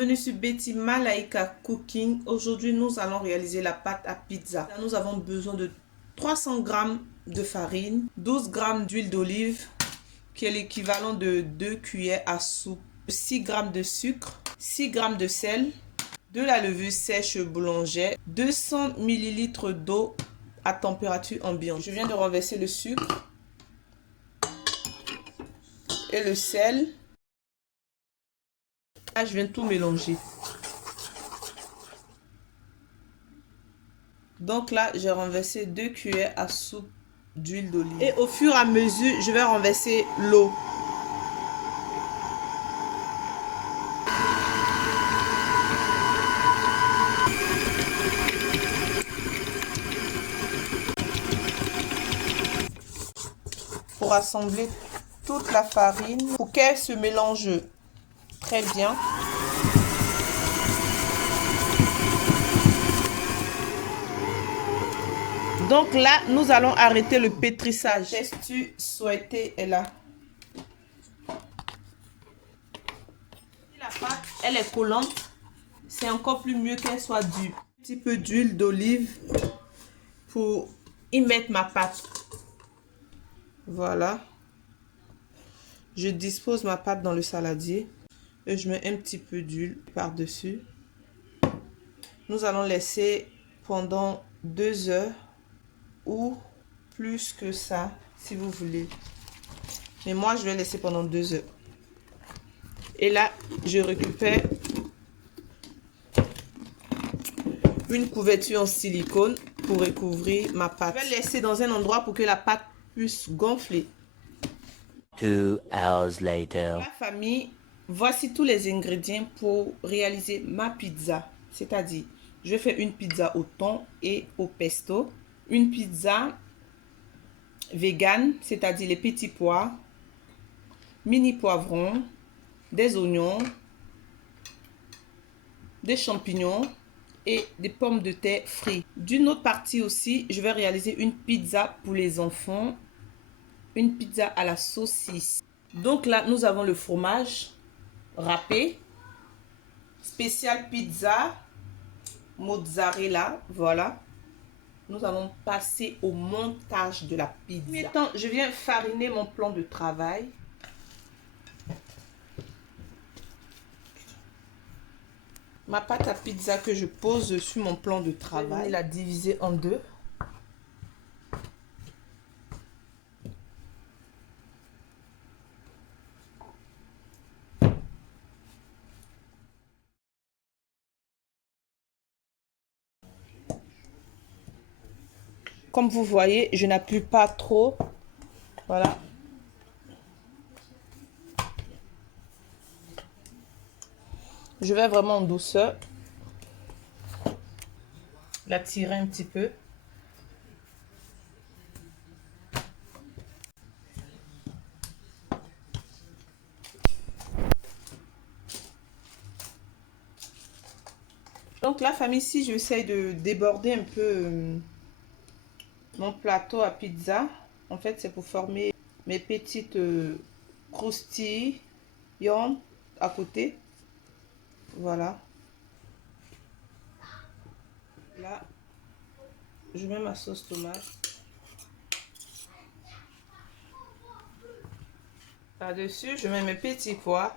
Bienvenue sur Betty Malaika Cooking. Aujourd'hui, nous allons réaliser la pâte à pizza. Nous avons besoin de 300 g de farine, 12 g d'huile d'olive, qui est l'équivalent de 2 cuillères à soupe, 6 g de sucre, 6 g de sel, de la levure sèche boulangère, 200 ml d'eau à température ambiante. Je viens de renverser le sucre et le sel. Là, je viens tout mélanger. Donc là, j'ai renversé 2 cuillères à soupe d'huile d'olive. Et au fur et à mesure, je vais renverser l'eau. Pour assembler toute la farine, pour qu'elle se mélange très bien. Donc là, nous allons arrêter le pétrissage. La texture souhaitée est là. Si la pâte, elle est collante, c'est encore plus mieux qu'elle soit dure. Un petit peu d'huile d'olive pour y mettre ma pâte. Voilà. Je dispose ma pâte dans le saladier et je mets un petit peu d'huile par-dessus. Nous allons laisser pendant 2 heures ou plus que ça si vous voulez. Mais moi, je vais laisser pendant 2 heures. Et là, je récupère une couverture en silicone pour recouvrir ma pâte. Je vais laisser dans un endroit pour que la pâte puisse gonfler. 2 hours later. La famille, voici tous les ingrédients pour réaliser ma pizza. C'est-à-dire, je vais faire une pizza au thon et au pesto. Une pizza vegan, c'est-à-dire les petits pois, mini poivrons, des oignons, des champignons et des pommes de terre frites. D'une autre partie aussi, je vais réaliser une pizza pour les enfants, une pizza à la saucisse. Donc là, nous avons le fromage râpé, spécial pizza, mozzarella, voilà. Nous allons passer au montage de la pizza. Maintenant, je viens fariner mon plan de travail. Ma pâte à pizza que je pose sur mon plan de travail, je vais la diviser en deux. Comme vous voyez, je n'appuie pas trop. Voilà. Je vais vraiment en douceur la tirer un petit peu. Donc la famille, ici, j'essaie de déborder un peu mon plateau à pizza. En fait, c'est pour former mes petites croustilles à côté. Voilà. Là, je mets ma sauce tomate. Par-dessus, je mets mes petits pois.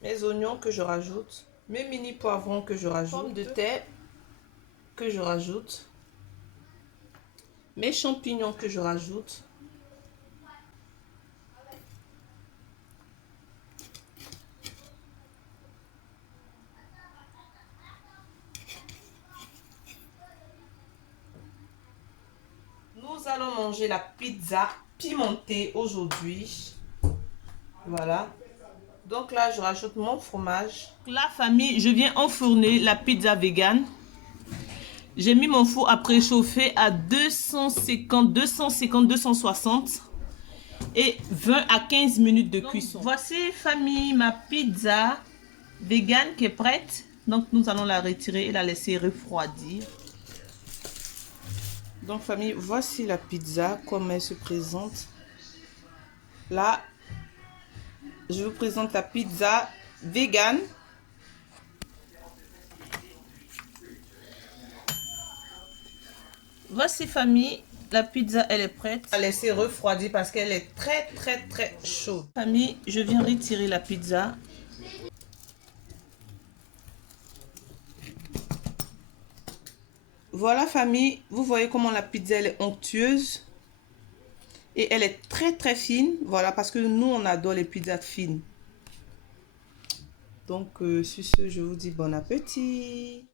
Mes oignons que je rajoute. Mes mini poivrons que je rajoute. Pommes de terre que je rajoute. Mes champignons que je rajoute. Nous allons manger la pizza pimentée aujourd'hui. Voilà. Donc là, je rajoute mon fromage. La famille, je viens enfourner la pizza vegan. J'ai mis mon four à préchauffer à 260 et 20 à 15 minutes de cuisson. Voici, famille, ma pizza vegan qui est prête. Donc, nous allons la retirer et la laisser refroidir. Donc, famille, voici la pizza, comme elle se présente. Là, je vous présente la pizza vegan. Voici famille, la pizza elle est prête. On va laisser refroidir parce qu'elle est très chaude. Famille, je viens retirer la pizza. Voilà famille, vous voyez comment la pizza elle est onctueuse. Et elle est très fine. Voilà, parce que nous on adore les pizzas fines. Donc sur ce, je vous dis bon appétit.